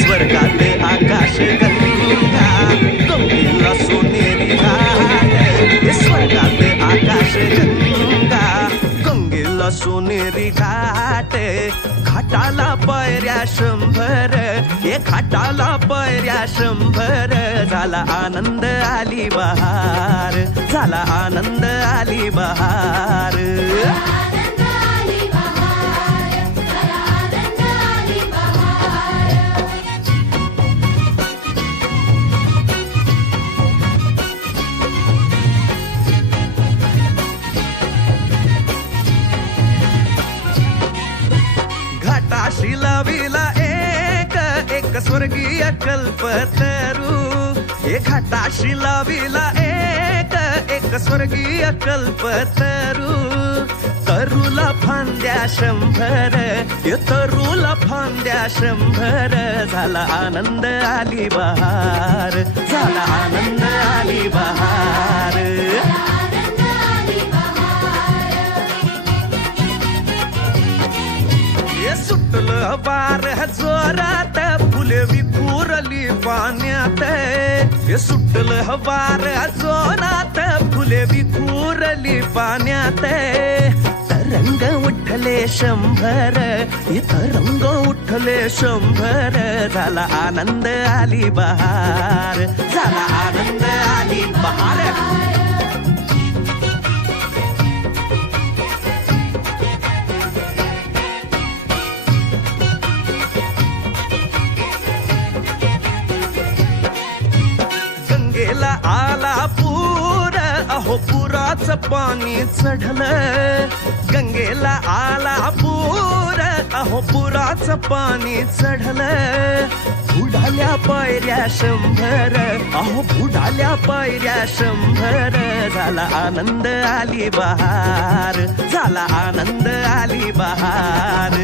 स्वर्गात आकाश गंगा गंगेला सोनेरी घाट, स्वर्गात आकाश गंगा गंगेला सोनेरी घाट, घाटाला पायऱ्या 100, हे घाटाला पायऱ्या 100, झाला आनंद आली बहार, झाला आनंद आली बहार. घाटाशी लाविला एक स्वर्गीय कल्पतरू, हे घाटाशी लाविला एक स्वर्गीय कल्पतरू, तरूला फांद्या 100, हे तरूला फांद्या 100, झाला आनंद आली बहार, झाला आनंद आली बहार. सुटलं वार जोरात फुले विखुरली पाण्यात, हे सुटलं वार जोरात फुले विखुरली पाण्यात, तरंग उठले 100, हे तरंग उठले 100, झाला आनंद आली बहार, झाला आनंद आली बहार. आला पूर अहो पुराचं पाणी चढलं, गंगेला आला पूर अहो पुराचं पाणी चढलं, बुडाल्या पायऱ्या 100, अहो बुडाल्या पायऱ्या 100, झाला आनंद आली बहार, झाला आनंद आली बहार.